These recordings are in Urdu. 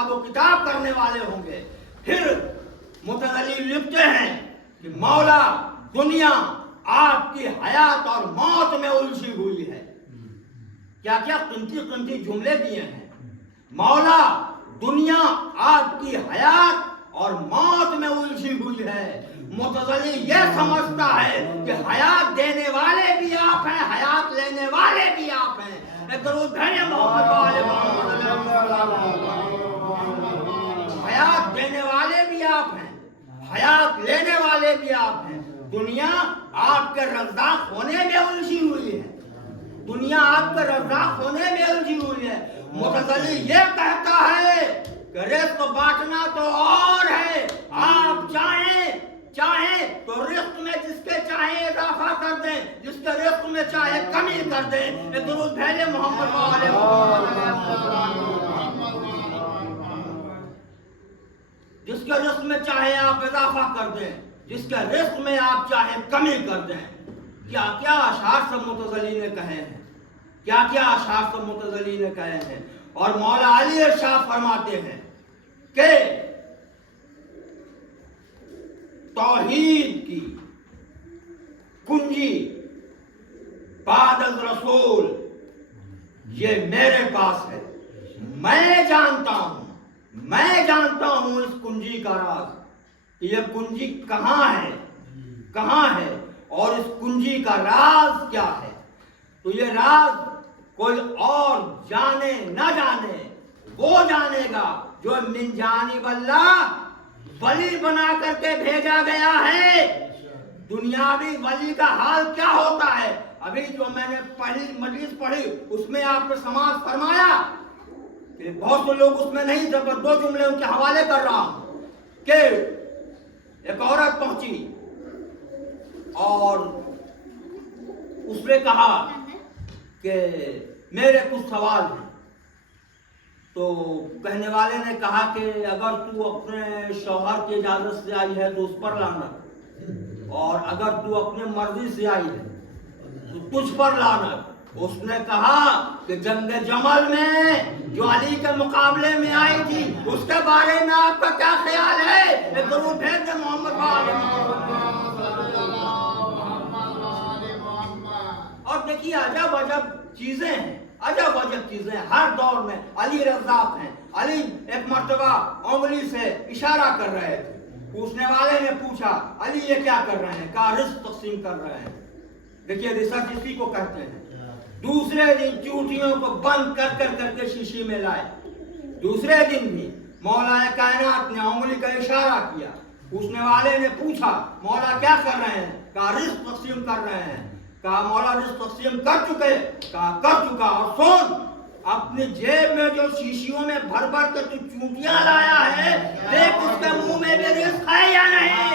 حساب و کتاب کرنے والے ہوں گے۔ پھر متولی لکھتے ہیں کہ مولا دنیا آپ کی حیات اور موت میں الجھی ہوئی ہے۔ کیا کیا قیمتی جملے دیے ہیں۔ مولا دنیا آپ کی حیات اور موت میں الجھی ہوئی ہے۔ متولی یہ سمجھتا ہے کہ حیات دینے والے بھی آپ ہیں، حیات لینے والے بھی آپ ہیں۔ درود بھیجیں محمد والے محمد۔ حیات دینے والے بھی آپ ہیں، حیات لینے والے بھی آپ ہیں۔ دنیا آپ کے رزاق ہونے میں الجھی ہوئی ہے، دنیا آپ کے رزاق ہونے میں الجھی ہوئی ہے۔ متولی یہ کہتا ہے کہ رزق بانٹنا تو اور ہے، آپ چاہیں تو رزق میں جس کے چاہیں اضافہ کر دیں، جس کے رزق میں چاہے کمی کر دیں۔ ایک درود بھیجیں محمد والے جس کے رزق میں چاہے آپ اضافہ کر دیں، جس کے رزق میں آپ چاہے کمی کر دیں۔ کیا کیا اشعار سب متولی نے کہے ہیں، کیا کیا اشعار سب متولی نے کہے ہیں۔ اور مولا علی ارشاد فرماتے ہیں کہ توحید کی کنجی بعد از رسول یہ میرے پاس ہے، میں جانتا ہوں اس کنجی کا راز، یہ کنجی کہاں ہے اور اس کنجی کا راز کیا ہے۔ تو یہ راز کوئی اور جانے نہ جانے، وہ جانے گا جو من جانب اللہ ولی بنا کر کے بھیجا گیا ہے۔ دنیاوی ولی کا حال کیا ہوتا ہے، ابھی جو میں نے پہلی مجلس پڑھی اس میں آپ نے سماعت فرمایا کہ بہت سے لوگ اس میں نہیں، جب دو جملے ان کے حوالے کر رہا ہوں کہ ایک عورت پہنچی اور اس نے کہا کہ میرے کچھ سوال ہیں۔ تو کہنے والے نے کہا کہ اگر تو اپنے شوہر کی اجازت سے آئی ہے تو اس پر لعنت، اور اگر تو اپنے مرضی سے آئی ہے تو تجھ پر لعنت۔ اس نے کہا کہ جنگ جمل میں جو علی کے مقابلے میں آئی تھی اس کے بارے میں آپ کا کیا خیال ہے۔ درود بھیج دیں محمد والے اور دیکھیے عجب چیزیں ہیں، عجب چیزیں ہر دور میں۔ علی رزاق ہیں، علی ایک مرتبہ انگلی سے اشارہ کر رہے تھے، پوچھنے والے نے پوچھا علی یہ کیا کر رہے ہیں، کہا رزق تقسیم کر رہے ہیں۔ دیکھیے ریسرچ اسی کو کہتے ہیں۔ دوسرے دن چوٹیوں کو بند کر کے شیشی میں لائے، دوسرے دن بھی مولا کائنات نے انگلی کا اشارہ کیا، پوچھنے والے نے پوچھا مولا کیا کر رہے ہیں، کہا رزق تقسیم کر رہے ہیں۔ کہا مولا رزق تقسیم کر چکے، کہا کر چکا، اور سن اپنی جیب میں جو شیشیوں میں بھر کے تو چونٹیاں لایا ہے، دیکھ اس کے منہ میں بھی رزق ہے یا نہیں۔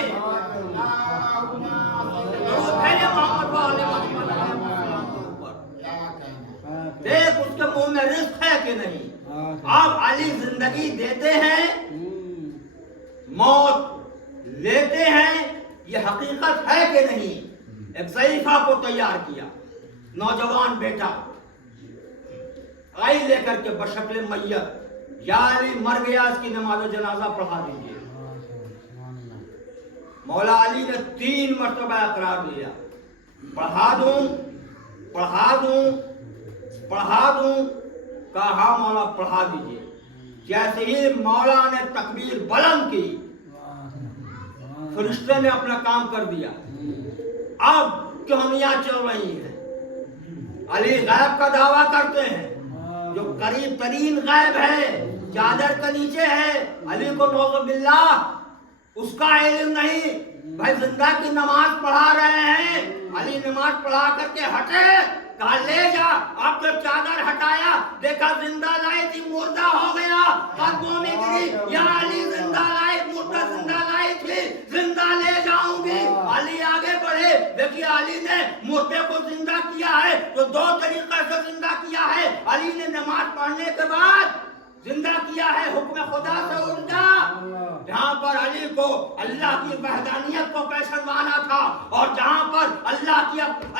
دیکھ اس کے منہ میں رزق ہے کہ نہیں۔ اب علی زندگی دیتے ہیں، موت لیتے ہیں، یہ حقیقت ہے کہ نہیں۔ ایک ضعیفہ کو تیار کیا، نوجوان بیٹا آئی لے کر کے بشکل میت، یا علی مر گیا اس کی نماز جنازہ پڑھا دیجیے۔ مولا علی نے 3 مرتبہ اقرار لیا، پڑھا دوں، کہا ہاں مولا پڑھا دیجیے۔ جیسے ہی مولا نے تکبیر بلند کی، فرشتے نے اپنا کام کر دیا۔ اب کہانیاں چل رہی ہیں، علی غیب کا دعویٰ کرتے ہیں، جو قریب ترین غیب ہے چادر کے نیچے ہے، علی کو نعوذ باللہ اس کا علم نہیں۔ بھائی زندہ کی نماز پڑھا رہے ہیں، علی نماز پڑھا کر کے ہٹے، کہا لے جا، اب جب چادر ہٹایا دیکھا زندہ لائی تھی، مردہ ہو گیا، قدموں میں گری، یا علی زندہ لائی، مردہ زندہ لائی تھی، زندہ لے جاؤں گی۔ علی آگے بڑھے، دیکھیے علی نے مردے کو زندہ کیا ہے تو 2 طریقے سے زندہ کیا ہے۔ علی نے نماز پڑھنے کے بعد زندہ کیا ہے، حکم خدا سے اٹھا، جہاں پر علی کو اللہ کی وحدانیت کو پہچانوانا تھا اور جہاں پر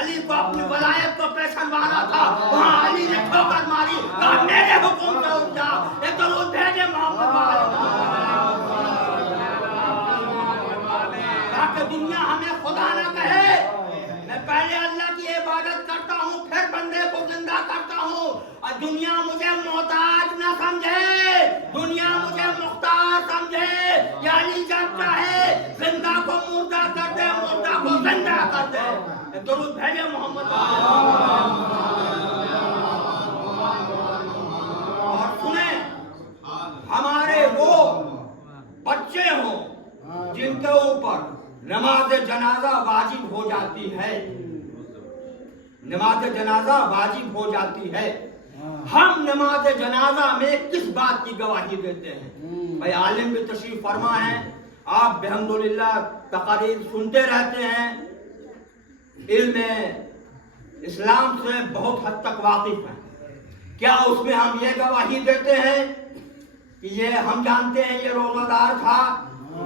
علی کو اپنی ولایت کو پہچانوانا تھا، وہاں علی نے ٹھوکر ماری، کہا میرے حکم سے اٹھ جا۔ ایک درود بھیجے محمد ہمیں خدا نہ کہے. میں پہلے اللہ کی عبادت کرتا ہوں پھر بندے کو زندہ کرتا ہوں. اور دنیا مجھے محتاج نہ سمجھے, دنیا مجھے مختار سمجھے. یا علی جب چاہے زندہ کو مردہ کر دے, مردہ کو زندہ کر دے. درود بھیجے محمد. اور سنیں, ہمارے وہ بچے ہوں جن کے اوپر نماز جنازہ واجب ہو جاتی ہے, نماز جنازہ واجب ہو جاتی ہے, ہم نماز جنازہ میں کس بات کی گواہی دیتے ہیں؟ بھائی عالم بھی تشریف فرما ہے, آپ بحمدللہ تقاریر سنتے رہتے ہیں, علم اسلام سے بہت حد تک واقف ہیں. کیا اس میں ہم یہ گواہی دیتے ہیں کہ یہ ہم جانتے ہیں یہ روزہ دار تھا,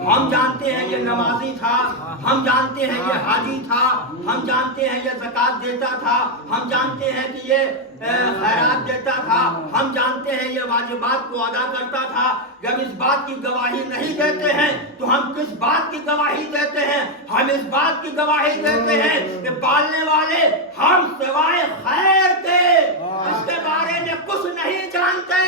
ہم جانتے ہیں یہ نمازی تھا, ہم جانتے ہیں یہ حاجی تھا, ہم جانتے ہیں یہ زکات دیتا تھا, ہم جانتے ہیں کہ یہ خیرات دیتا تھا, ہم جانتے ہیں یہ واجبات کو ادا کرتا تھا؟ جب اس بات کی گواہی نہیں دیتے ہیں تو ہم کس بات کی گواہی دیتے ہیں؟ ہم اس بات کی گواہی دیتے ہیں کہ پالنے والے ہم سوائے خیر کے اس کے بارے میں کچھ نہیں جانتے.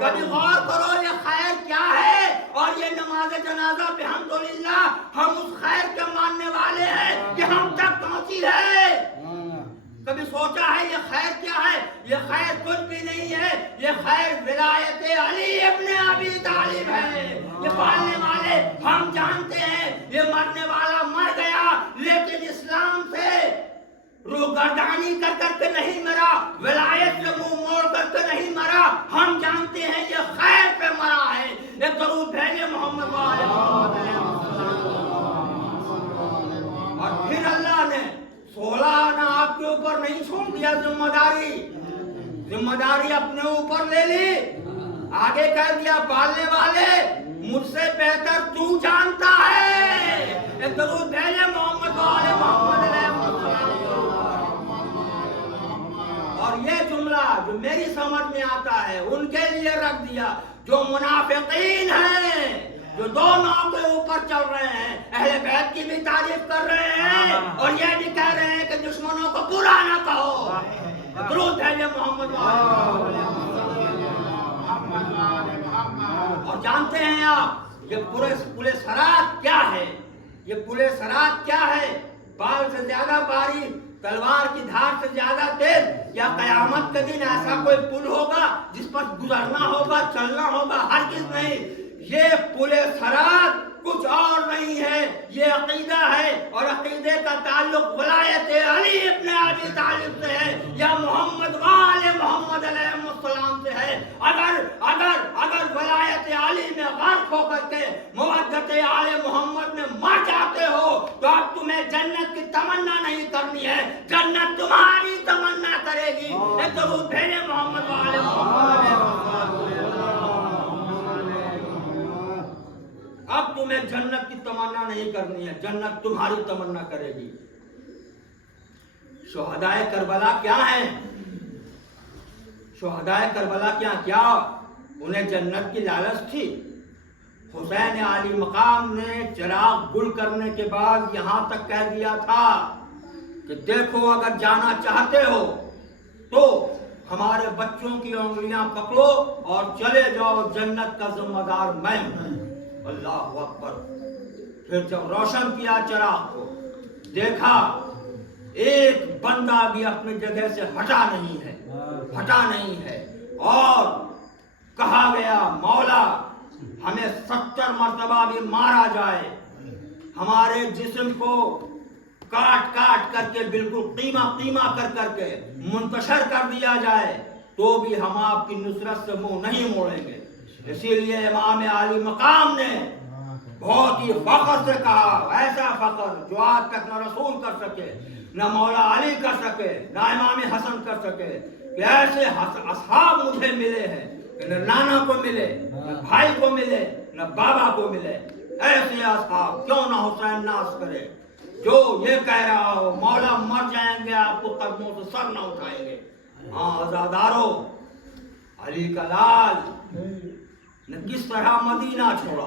کبھی غور کرو یہ خیر کیا ہے, اور یہ نماز جنازہ الحمدللہ ہم اس خیر کے ماننے والے ہیں کہ ہم تک پہنچی ہے. کبھی سوچا ہے یہ خیر کیا ہے؟ یہ خیر کچھ بھی نہیں ہے, یہ خیر ولایت علی ابن ابی طالب ہے. یہ پالنے والے ہم جانتے ہیں یہ مرنے والا مر گیا لیکن اسلام سے روگردانی کر کے نہیں مرا, ولایت سے منہ موڑ کر کے نہیں مرا. ہم جانتے ہیں یہ خیر پہ مرا ہے. یہ درود بھیجے محمد والے. اور پھر اللہ نے 16 آنا آپ کے اوپر نہیں چھوڑ دیا, ذمہ داری اپنے اوپر لے لی. آگے کہہ دیا پالنے والے مجھ سے بہتر تو جانتا ہے. ایک درود بھیجے محمد والے محمد علیہ السلام. اور یہ جملہ جو میری سمجھ میں آتا ہے ان کے لیے رکھ دیا جو منافقین ہیں, جو دو ناؤں کے اوپر چل رہے ہیں, اہل بیت کی بھی تعریف کر رہے ہیں اور یہ بھی کہہ رہے ہیں کہ دشمنوں کو برا نہ کہو. درود بھیجے محمد والے. اور جانتے ہیں آپ یہ پورے سرات کیا ہے؟ یہ پورے سرات کیا ہے؟ بال سے زیادہ باریک, تلوار کی دھار سے زیادہ تیز. کیا قیامت کے دن ایسا کوئی پل ہوگا جس پر گزرنا ہوگا, چلنا ہوگا؟ ہرگز نہیں. یہ پورے سرات کچھ اور نہیں ہے, یہ عقیدہ ہے, اور عقیدے کا تعلق ولایت علی ابن ابی طالب سے ہے یا محمد والے محمد علیہ السلام سے ہے. اگر ولایت علی میں غرق ہو کر کے مودت آل محمد میں مر جاتے ہو تو اب تمہیں جنت کی تمنا نہیں کرنی ہے, جنت تمہاری تمنا کرے گی. ایک درود بھیجے محمد والے محمد علیہ السلام. اب تمہیں جنت کی تمنا نہیں کرنی ہے, جنت تمہاری تمنا کرے گی. شہدائے کربلا کیا ہیں؟ شہدائے کربلا کیا انہیں جنت کی لالچ تھی؟ حسین علی مقام نے چراغ گل کرنے کے بعد یہاں تک کہہ دیا تھا کہ دیکھو اگر جانا چاہتے ہو تو ہمارے بچوں کی انگلیاں پکڑو اور چلے جاؤ, جنت کا ذمہ دار میں ہوں. اللہ اکبر. پھر جب روشن کیا چراغ کو, دیکھا ایک بندہ بھی اپنی جگہ سے ہٹا نہیں ہے, اور کہا گیا مولا ہمیں 70 مرتبہ بھی مارا جائے, ہمارے جسم کو کاٹ کر کے بالکل قیمہ کر کے منتشر کر دیا جائے تو بھی ہم آپ کی نصرت سے منہ نہیں موڑیں گے. اسی لیے امام علی مقام نے بہت ہی فخر سے کہا, ایسا فخر جو آج تک نہ رسول کر سکے, نہ مولا علی کر سکے, نہ امام حسن کر سکے, کہ ایسے اصحاب مجھے ملے ہیں کہ نہ نانا کو ملے, نہ بھائی کو ملے, نہ بابا کو ملے. ایسے اصحاب کیوں نہ حسین ناز کرے جو یہ کہہ رہا ہو مولا مر جائیں گے آپ کو قدموں سے سر نہ اٹھائیں گے. ہاں عزادارو, علی کا لال نے کس طرح مدینہ چھوڑا,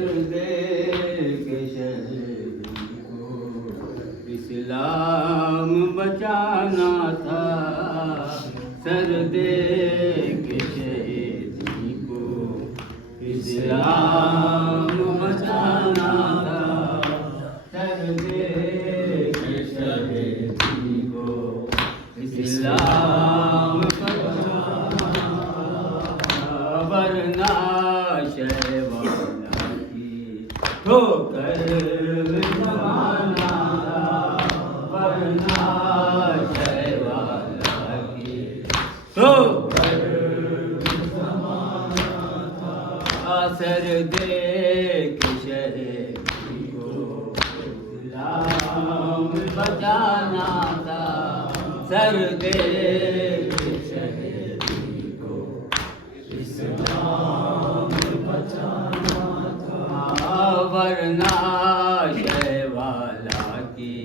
سر دے کے شہید کو اسلام بچانا تھا، سر دے کے شہید کو اسلام بچانا تھا، سر دے کے شہید کو اسلام ورنہ شہوالا کی ٹھوکر زمانہ تھا، ورنہ شہوالا کی ٹھوکر زمانہ تھا، سر دے کے شہید کو اسلام بچانا تھا، سر دے کے شہید کو اسلام بچانا تھا، ورنہ شہوالا کی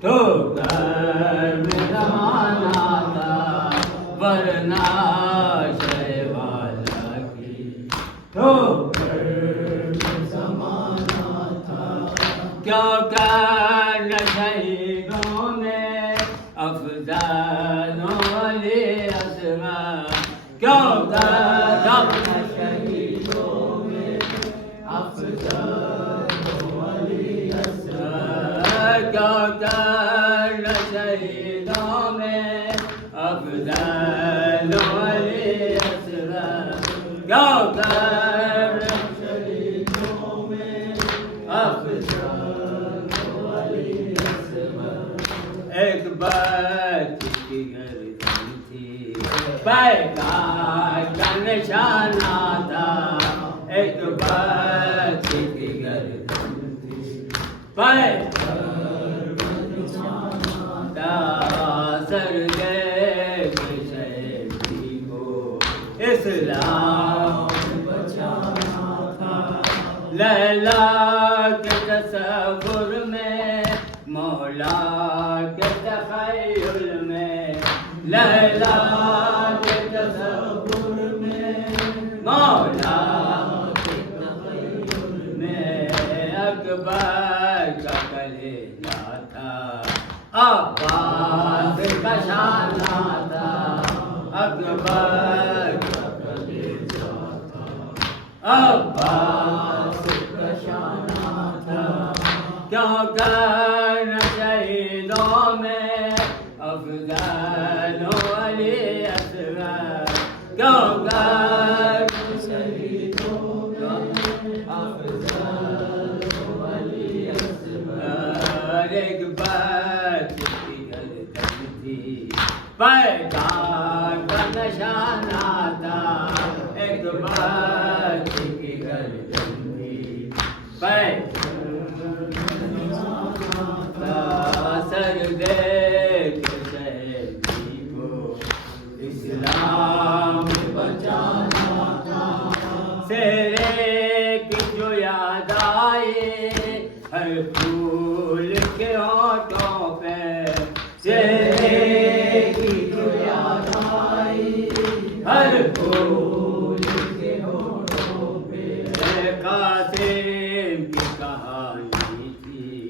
ٹھوکر میں زمانہ تھا، ورنہ شہوالا کی ٹھوکر میں زمانہ تھا، کیوں کرنا شہیدوں میں افضل ولی اصغر، کیوں کرنا شہیدوں میں افضل ولی اصغر، کیوں کرنا شہیدوں میں افضل ولی اصغر، کیوں کرنا شہیدوں میں افضل ولی اصغر، ایک بچی کی گردن تھی پیکار کا نشانہ تھا، ایک بچی کی گردن تھی پیکار کا نشانہ تھا، سر دے کے شہید کو اسلام بچانا تھا، لیلا کے تصور میں مولا کے تخیل میں، لیلا کے تصور میں مولا کے تخیل میں، اکبر کا کلیجہ تھا، عباس کا شانہ تھا، اکبر کا کلیجہ تھا، عباس کا شانہ تھا، کیوں کرنا شہیدوں میں افضل ولی اصغر، کیوں کرنا شہیدوں میں افضل ولی اصغر، ایک بچی کی گردن تھی پیکار کا نشانہ تھا، ایک بچی کی گردن تھی پیکار سر دے کے شہید کو اسلام بچانا تھا، سیرے کی جو یاد آئے ہر پھول کے ہونٹوں پہ، سیرے کی جو یاد آئی ہر پھول کے ہونٹوں پہ، قاسم کی کہانی تھی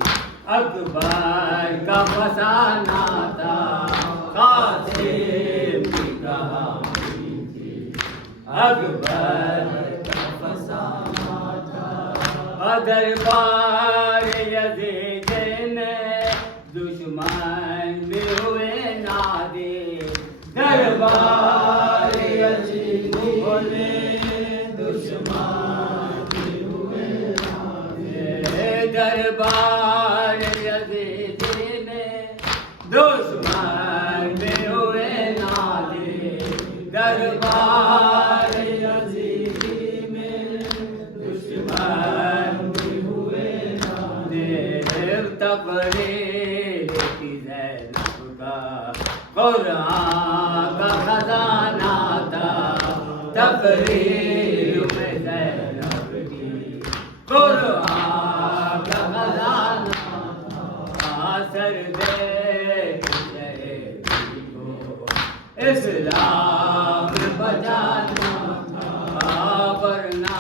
اکبر کا فسانہ تھا، قاسم کی کہانی تھی اکبر کا فسانہ تھا، دربار یزید میں دشمن بھی ہوئے نادے، دربار یزید میں دشمن بھی ہوئے نادے، دربار یزید میں دشمن بھی ہوئے نادے، دربار یزید میں دشمن بھی ہوئے نادے، تقریر کی زینب کا قرآن کا خزانہ تھا، تقریر میں زینب کی قرآن کا خزانہ تھا، سر دے کے شہید کو اسلام بچانا تھا، ورنہ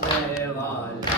شہوالا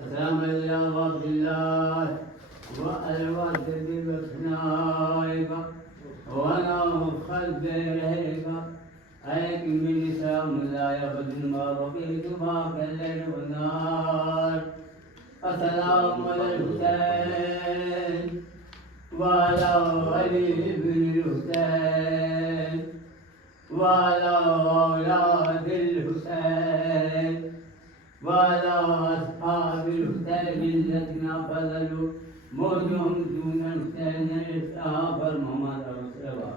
السلام عليكم ورحمة الله والوالد بفنائك وأنا خلف رهيك عليك من سلام لا يبدل ما بقيت معك الليل والنهار السلام على الحسين وعلى علي بن الحسين وعلى أولاد الحسين وعلى أصحاب الحسين الذين بذلوا موتهم دون الحسين الإسلام والممات والسلام.